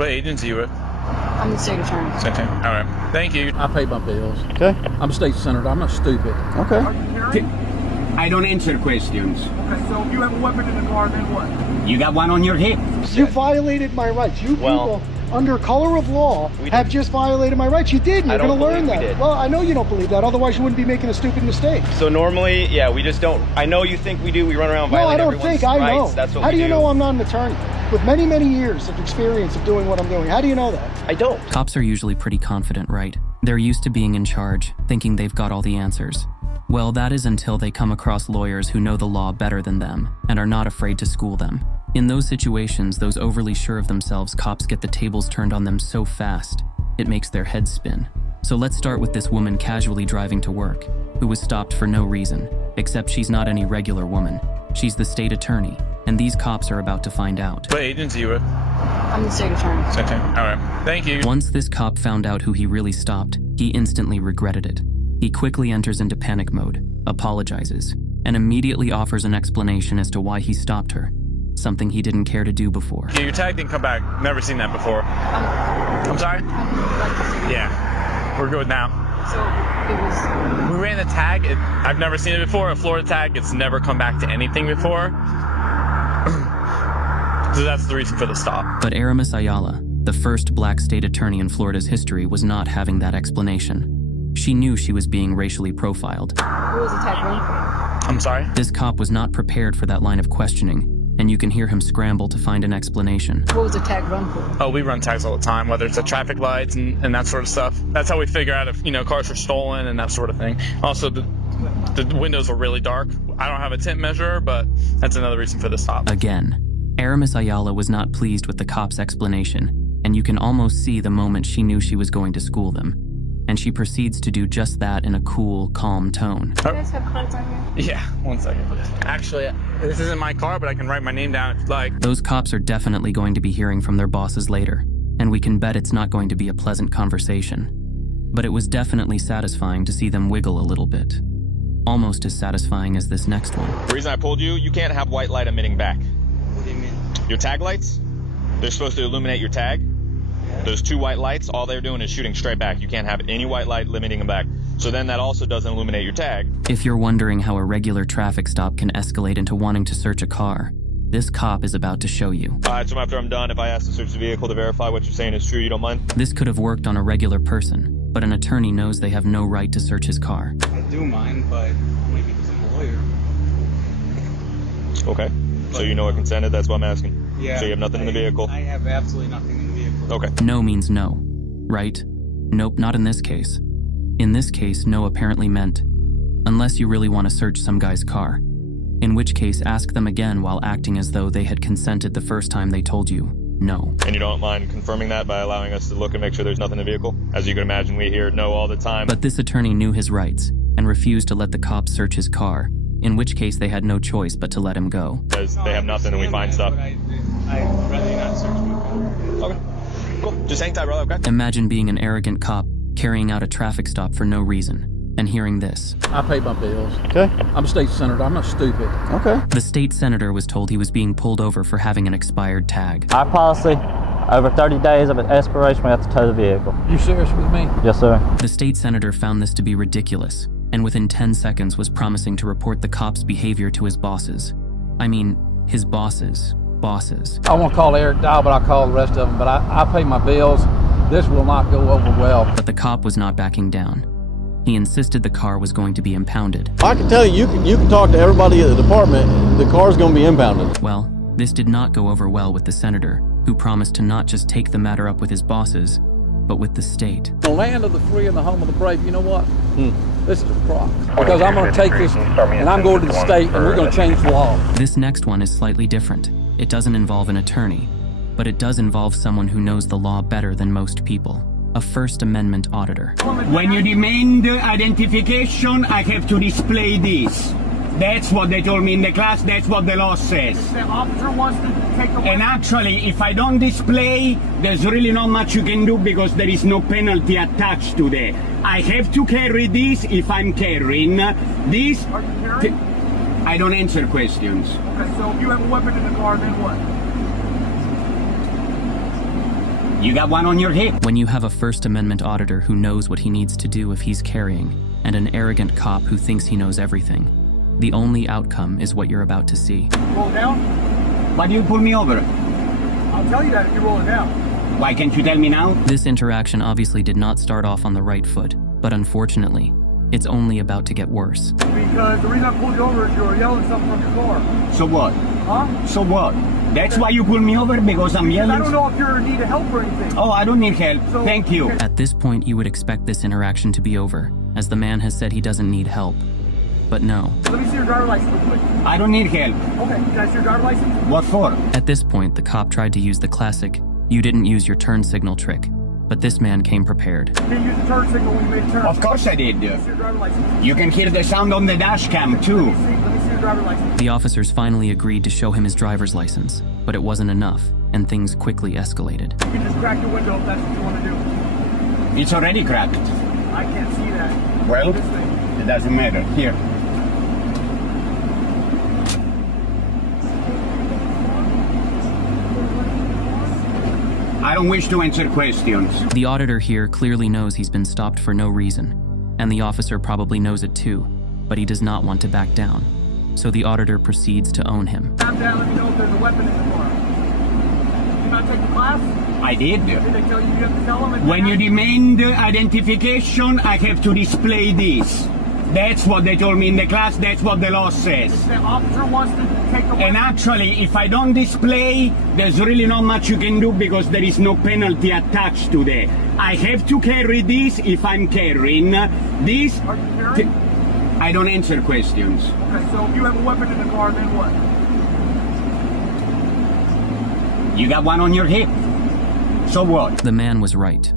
What agency are you with? I'm the state attorney. Same thing. All right. Thank you. I pay my bills. Okay. I'm a state senator. I'm not stupid. Okay. Are you hearing? I don't answer questions. Okay, so if you have a weapon in the car, then what? You got one on your hip. You violated my rights. You people, under color of law, have just violated my rights. You did, and you're going to learn that. Well, I know you don't believe that. Otherwise, you wouldn't be making a stupid mistake. So normally, yeah, we just don't. I know you think we do. We run around violating everyone's rights. No, I don't think. I know. That's what How we do you know I'm not an attorney? With many, many years of experience of doing what I'm doing. How do you know that? I don't. Cops are usually pretty confident, right? They're used to being in charge, thinking they've got all the answers. Well, that is until they come across lawyers who know the law better than them and are not afraid to school them. In those situations, those overly sure of themselves cops get the tables turned on them so fast, it makes their heads spin. So let's start with this woman casually driving to work, who was stopped for no reason, except she's not any regular woman. She's the state attorney, and these cops are about to find out. What agency are you with? I'm the state attorney. Same thing. All right. Thank you. Once this cop found out who he really stopped, he instantly regretted it. He quickly enters into panic mode, apologizes, and immediately offers an explanation as to why he stopped her, something he didn't care to do before. Yeah, your tag didn't come back. Never seen that before. I'm sorry? Yeah. We're good now. So it was. We ran the tag. I've never seen it before. A Florida tag. It's never come back to anything before. So that's the reason for the stop. But Aramis Ayala, the first black state attorney in Florida's history, was not having that explanation. She knew she was being racially profiled. What was the tag run for? I'm sorry? This cop was not prepared for that line of questioning, and you can hear him scramble to find an explanation. What was the tag run for? Oh, we run tags all the time, whether it's at traffic lights and that sort of stuff. That's how we figure out if, cars are stolen and that sort of thing. Also, the windows are really dark. I don't have a tint measurer, but that's another reason for the stop. Again, Aramis Ayala was not pleased with the cop's explanation, and you can almost see the moment she knew she was going to school them. And she proceeds to do just that in a cool, calm tone. Do you guys have cards on here? Yeah, 1 second. Actually, this isn't my car, but I can write my name down if you'd like. Those cops are definitely going to be hearing from their bosses later, and we can bet it's not going to be a pleasant conversation. But it was definitely satisfying to see them wiggle a little bit. Almost as satisfying as this next one. The reason I pulled you, you can't have white light emitting back. What do you mean? Your tag lights, they're supposed to illuminate your tag. Those two white lights, all they're doing is shooting straight back. You can't have any white light limiting them back. So then that also doesn't illuminate your tag. If you're wondering how a regular traffic stop can escalate into wanting to search a car, this cop is about to show you. All right, so after I'm done, if I ask to search the vehicle to verify what you're saying is true, you don't mind? This could have worked on a regular person, but an attorney knows they have no right to search his car. I do mind, but only because I'm a lawyer. Okay. So you know it consented, that's what I'm asking. Yeah. So you have nothing in the vehicle? I have absolutely nothing in the vehicle. Okay. No means no, right? Nope, not in this case. In this case, no apparently meant, unless you really want to search some guy's car. In which case, ask them again while acting as though they had consented the first time they told you no. And you don't mind confirming that by allowing us to look and make sure there's nothing in the vehicle? As you can imagine, we hear no all the time. But this attorney knew his rights and refused to let the cops search his car, in which case they had no choice but to let him go. Because they have nothing and we find stuff. I'd rather not search my car. Okay. Cool. Just hang tight, brother, okay? Imagine being an arrogant cop carrying out a traffic stop for no reason and hearing this. I pay my bills. Okay. I'm a state senator. I'm not stupid. Okay. The state senator was told he was being pulled over for having an expired tag. Our policy, over 30 days of expiration, we have to tow the vehicle. You serious with me? Yes, sir. The state senator found this to be ridiculous, and within 10 seconds was promising to report the cop's behavior to his bosses. I mean, his bosses. I won't call Eric Dial, but I'll call the rest of them. But I pay my bills. This will not go over well. But the cop was not backing down. He insisted the car was going to be impounded. I can tell you, you can talk to everybody at the department. The car's going to be impounded. Well, this did not go over well with the senator, who promised to not just take the matter up with his bosses, but with the state. The land of the free and the home of the brave, you know what? This is a crock. Because I'm going to take this, and I'm going to the state, and we're going to change the law. This next one is slightly different. It doesn't involve an attorney, but it does involve someone who knows the law better than most people. A First Amendment auditor. When you demand identification, I have to display this. That's what they told me in the class, that's what the law says. If the officer wants to take away... And actually, if I don't display, there's really not much you can do because there is no penalty attached to that. I have to carry this if I'm carrying this. Are you carrying? I don't answer questions. Okay, so if you have a weapon in the car, then what? You got one on your hip. When you have a First Amendment auditor who knows what he needs to do if he's carrying, and an arrogant cop who thinks he knows everything, the only outcome is what you're about to see. Roll it down? Why do you pull me over? I'll tell you that if you roll it down. Why can't you tell me now? This interaction obviously did not start off on the right foot, but unfortunately, it's only about to get worse. Because the reason I pulled you over is you were yelling something from your car. So what? Huh? So what? That's why you pull me over? Because I'm yelling? I don't know if you're in need of help or anything. Oh, I don't need help. So, thank you. At this point, you would expect this interaction to be over, as the man has said he doesn't need help. But no. Let me see your driver's license real quick. I don't need help. Okay, can I see your driver's license? What for? At this point, the cop tried to use the classic, "you didn't use your turn signal" trick, but this man came prepared. You didn't use the turn signal when you made a turn. Of course I did. Let me see your driver's license. You can hear the sound on the dash cam too. Let me see your driver's license. The officers finally agreed to show him his driver's license, but it wasn't enough, and things quickly escalated. You can just crack your window if that's what you want to do. It's already cracked. I can't see that. Well, This thing. it doesn't matter. Here. I don't wish to answer questions. The auditor here clearly knows he's been stopped for no reason, and the officer probably knows it too, but he does not want to back down. So the auditor proceeds to own him. Calm down, let me know if there's a weapon in the car. Did you not take the class? I did. Did they tell you you have to tell them? When you demand identification, I have to display this. That's what they told me in the class. That's what the law says. The officer wants to take the And actually, if I don't display, there's really not much you can do because there is no penalty attached to that. I have to carry this if I'm carrying this. Are you carrying? I don't answer questions. Okay, so if you have a weapon in the car, then what? You got one on your hip. So what? The man was right.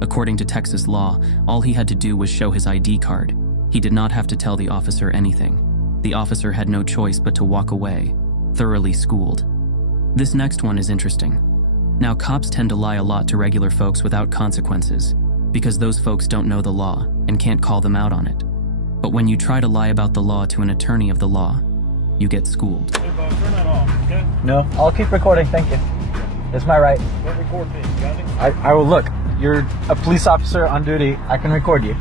According to Texas law, all he had to do was show his ID card. He did not have to tell the officer anything. The officer had no choice but to walk away, thoroughly schooled. This next one is interesting. Now, cops tend to lie a lot to regular folks without consequences, because those folks don't know the law and can't call them out on it. But when you try to lie about the law to an attorney of the law, you get schooled. Hey, Bob, turn that off, okay? No, I'll keep recording, thank you. It's my right. Don't record me, you got me? I will look. You're a police officer on duty. I can record you.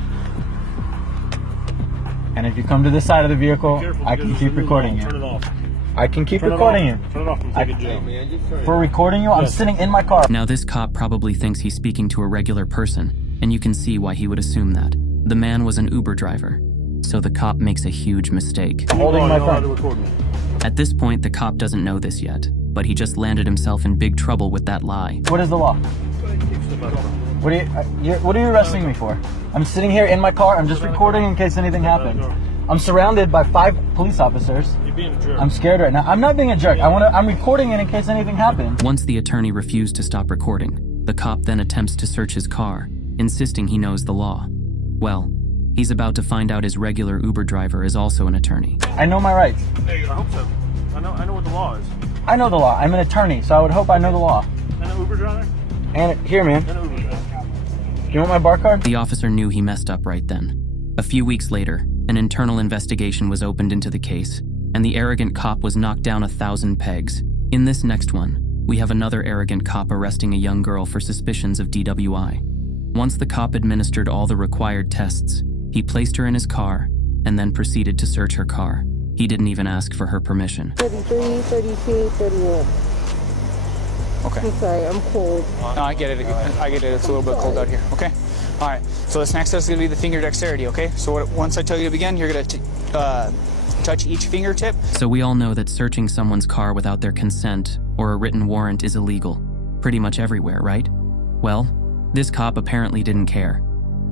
And if you come to this side of the vehicle, I can keep recording you. Turn it off. I can keep recording you. Turn it off and take a jail. For recording you, I'm sitting in my car. Now, this cop probably thinks he's speaking to a regular person, and you can see why he would assume that. The man was an Uber driver, so the cop makes a huge mistake. I'm holding my phone. At this point, the cop doesn't know this yet, but he just landed himself in big trouble with that lie. What is the law? What are you arresting me for? I'm sitting here in my car. I'm just recording in case anything happens. I'm surrounded by 5 police officers. You're being a jerk. I'm scared right now. I'm not being a jerk. I'm recording it in case anything happens. Once the attorney refused to stop recording, the cop then attempts to search his car, insisting he knows the law. Well, he's about to find out his regular Uber driver is also an attorney. I know my rights. Hey, I hope so. I know what the law is. I know the law. I'm an attorney, so I would hope I know the law. And an Uber driver? And here, man. And an Uber driver. Do you want my bar card? The officer knew he messed up right then. A few weeks later, an internal investigation was opened into the case, and the arrogant cop was knocked down 1,000 pegs. In this next one, we have another arrogant cop arresting a young girl for suspicions of DWI. Once the cop administered all the required tests, he placed her in his car and then proceeded to search her car. He didn't even ask for her permission. 33, 32, 31. Okay. I'm sorry, I'm cold. No, I get it. It's a little bit cold out here. Okay. All right. So this next test is going to be the finger dexterity. Okay. So once I tell you to begin, you're going to touch each fingertip. So we all know that searching someone's car without their consent or a written warrant is illegal, pretty much everywhere, right? Well, this cop apparently didn't care.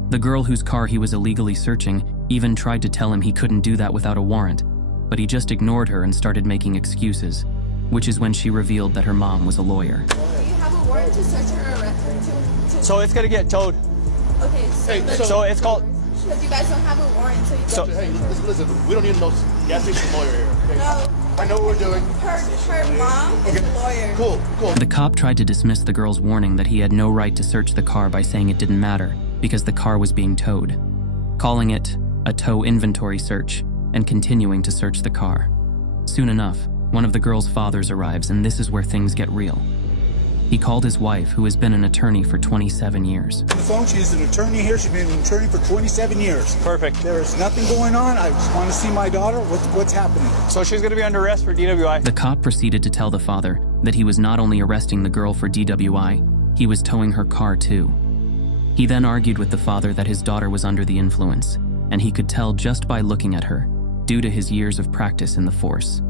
The girl whose car he was illegally searching even tried to tell him he couldn't do that without a warrant, but he just ignored her and started making excuses, which is when she revealed that her mom was a lawyer. Do you have a warrant to search her or arrest her? So it's going to get towed. Okay, So it's called... Because you guys don't have a warrant, so you Hey, listen, we don't need no gas station lawyer here. Okay? No. I know what we're doing. Her mom is a lawyer. Cool. The cop tried to dismiss the girl's warning that he had no right to search the car by saying it didn't matter because the car was being towed, calling it a tow inventory search and continuing to search the car. Soon enough, one of the girl's fathers arrives, and this is where things get real. He called his wife, who has been an attorney for 27 years. On the phone, she's an attorney here. She's been an attorney for 27 years. Perfect. There is nothing going on. I just want to see my daughter. What's happening? So she's going to be under arrest for DWI. The cop proceeded to tell the father that he was not only arresting the girl for DWI, he was towing her car too. He then argued with the father that his daughter was under the influence, and he could tell just by looking at her, due to his years of practice in the force.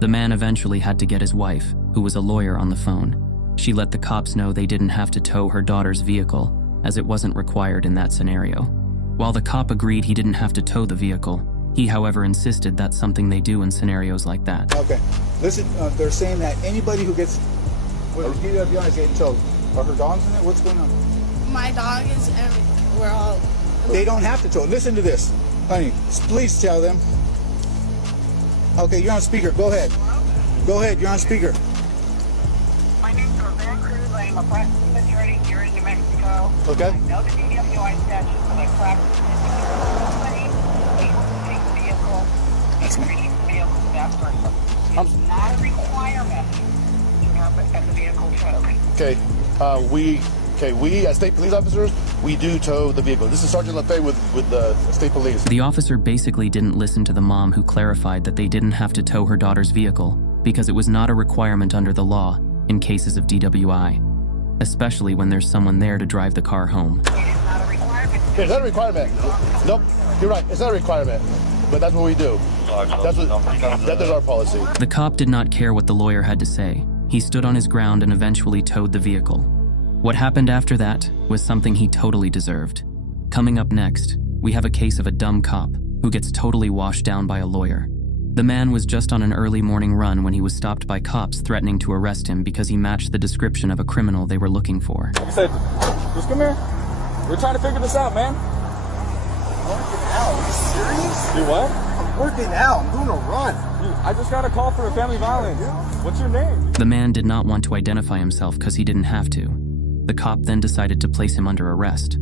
The man eventually had to get his wife, who was a lawyer, on the phone. She let the cops know they didn't have to tow her daughter's vehicle, as it wasn't required in that scenario. While the cop agreed he didn't have to tow the vehicle, he, however, insisted that's something they do in scenarios like that. Okay. Listen, they're saying that anybody who gets with DWI is getting towed. Are her dogs in it? What's going on? My dog is, and we're all. They don't have to tow. Listen to this. Honey, please tell them. Okay, you're on speaker. Go ahead. Go ahead, you're on speaker. My name's Roseanne Cruz. I am a practicing attorney here in New Mexico. Okay. I know the DWI statute, but I practice somebody able to take the vehicle and release the vehicle to that person. It's not a requirement to have it at the vehicle towed. We as state police officers, we do tow the vehicle. This is Sergeant LaFay with the state police. The officer basically didn't listen to the mom, who clarified that they didn't have to tow her daughter's vehicle because it was not a requirement under the law in cases of DWI, especially when there's someone there to drive the car home. It's not a requirement. Nope, you're right. It's not a requirement, but that's what we do. That is our policy. The cop did not care what the lawyer had to say. He stood on his ground and eventually towed the vehicle. What happened after that was something he totally deserved. Coming up next, we have a case of a dumb cop who gets totally washed down by a lawyer. The man was just on an early morning run when he was stopped by cops threatening to arrest him because he matched the description of a criminal they were looking for. He said, just come here. We're trying to figure this out, man. I'm working out. Are you serious? You what? I'm working out. I'm doing a run. I just got a call for a family violence. What's your name? The man did not want to identify himself because he didn't have to. The cop then decided to place him under arrest.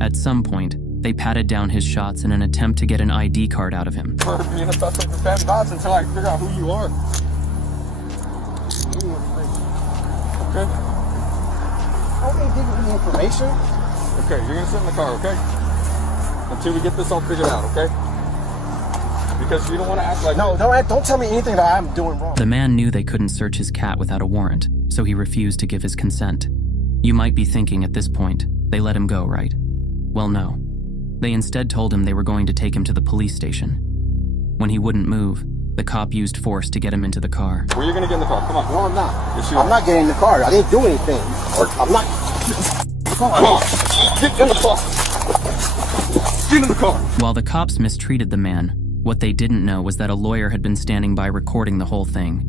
At some point, they patted down his shots in an attempt to get an ID card out of him. For being a suspect for family violence until I figure out who you are. Okay? How are you giving me information? Okay, you're gonna sit in the car, okay? Until we get this all figured out, okay? Because you don't want to act like... No, don't tell me anything that I'm doing wrong. The man knew they couldn't search his cat without a warrant, so he refused to give his consent. You might be thinking at this point, they let him go, right? Well, no. They instead told him they were going to take him to the police station. When he wouldn't move, the cop used force to get him into the car. Where are you gonna get in the car? Come on. No, I'm not. Yes, you I'm are. not getting in the car. I didn't do anything. I'm not. Come on. Get in the car. Get in the car. While the cops mistreated the man, what they didn't know was that a lawyer had been standing by recording the whole thing.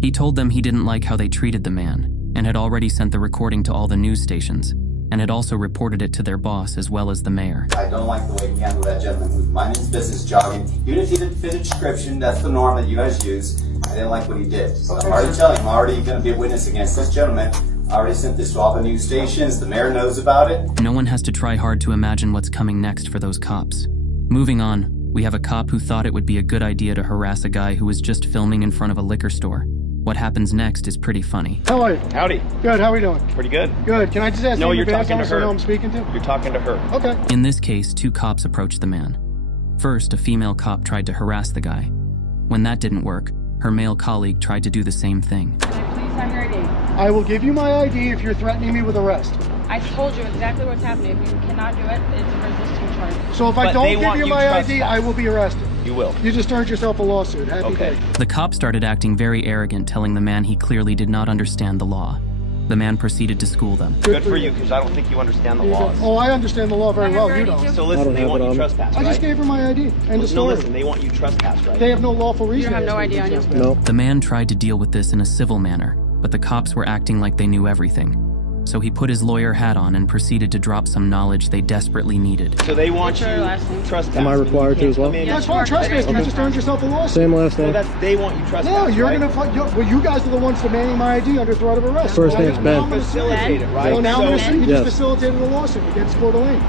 He told them he didn't like how they treated the man, and had already sent the recording to all the news stations, and had also reported it to their boss as well as the mayor. I don't like the way you handle that gentleman. Minding his business, jogging. Even if he didn't fit a description, that's the norm that you guys use. I didn't like what he did. So I'm already telling you, I'm already going to be a witness against this gentleman. I already sent this to all the news stations. The mayor knows about it. No one has to try hard to imagine what's coming next for those cops. Moving on, we have a cop who thought it would be a good idea to harass a guy who was just filming in front of a liquor store. What happens next is pretty funny. How are you? Howdy. Good, how are we doing? Pretty good. Good. Can I just ask No, you you're talking to so I her. know I'm speaking to? You're talking to her. Okay. In this case, two cops approached the man. First, a female cop tried to harass the guy. When that didn't work, her male colleague tried to do the same thing. Please have your ID. I will give you my ID if you're threatening me with arrest. I told you exactly what's happening. If you cannot do it, it's a resisting charge. So if I don't give you my ID, I will be arrested. You will. You just earned yourself a lawsuit. Happy day. The cop started acting very arrogant, telling the man he clearly did not understand the law. The man proceeded to school them. Good for you, because I don't think you understand the laws. Oh, I understand the law very well. You don't. So listen, they want you trespass, right? I just gave her my ID. And No, listen, they want you trespass, right? They have no lawful reason. You have no ID on you? No. The man tried to deal with this in a civil manner, but the cops were acting like they knew everything. So he put his lawyer hat on and proceeded to drop some knowledge they desperately needed. So they want you trespass. Am I required to as well? That's fine, trespassing. You just earned yourself a lawsuit. Same last name. No, they want you trespass. No, you're right? gonna. Well, you guys are the ones demanding my ID under threat of arrest. First name's Ben. Facilitate it, right? So now I'm gonna sue you. Yes. Just facilitated a lawsuit against Coeur d'Alene,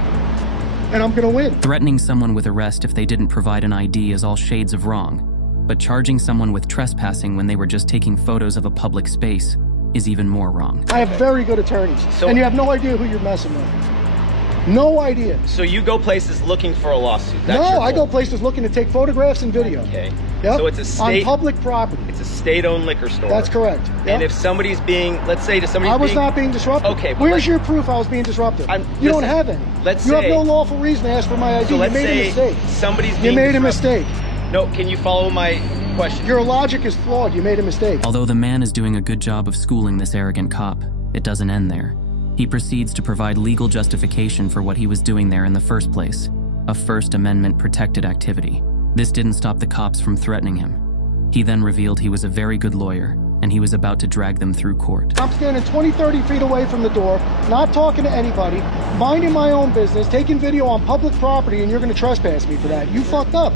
and I'm gonna win. Threatening someone with arrest if they didn't provide an ID is all shades of wrong, but charging someone with trespassing when they were just taking photos of a public space is even more wrong. I have very good attorneys, and you have no idea who you're messing with. No idea. So you go places looking for a lawsuit? No, I go places looking to take photographs and video. Okay. Yep. So it's a state... on public property. It's a state-owned liquor store. That's correct. Yep. And if somebody's being, let's say to somebody, I was not being disrupted. Okay. Where's your proof I was being disrupted? You don't have any. You have no lawful reason to ask for my ID. So let's you made a mistake. Somebody's being You made a disrupted. mistake. No, can you follow my question? Your logic is flawed. You made a mistake. Although the man is doing a good job of schooling this arrogant cop, it doesn't end there. He proceeds to provide legal justification for what he was doing there in the first place, a First Amendment protected activity. This didn't stop the cops from threatening him. He then revealed he was a very good lawyer, and he was about to drag them through court. I'm standing 20, 30 feet away from the door, not talking to anybody, minding my own business, taking video on public property, and you're going to trespass me for that. You fucked up.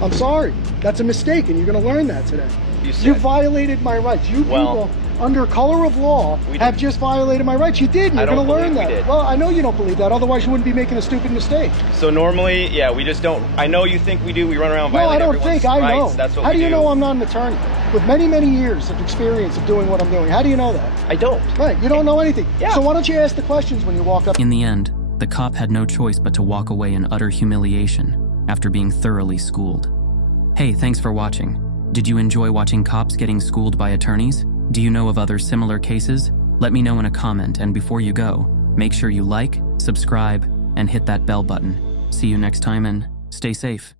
I'm sorry. That's a mistake, and you're going to learn that today. You violated my rights. You people, under color of law, have just violated my rights. You did, and you're going to learn that. Well, I know you don't believe that. Otherwise, you wouldn't be making a stupid mistake. So normally, yeah, we just don't. I know you think we do. We run around violating everyone's rights. I know. That's what How we do you know I'm not an attorney with many, many years of experience of doing what I'm doing? How do you know that? I don't. Right. You don't know anything. Yeah. So why don't you ask the questions when you walk up? In the end, the cop had no choice but to walk away in utter humiliation after being thoroughly schooled. Hey, thanks for watching. Did you enjoy watching cops getting schooled by attorneys? Do you know of other similar cases? Let me know in a comment, and before you go, make sure you like, subscribe, and hit that bell button. See you next time, and stay safe.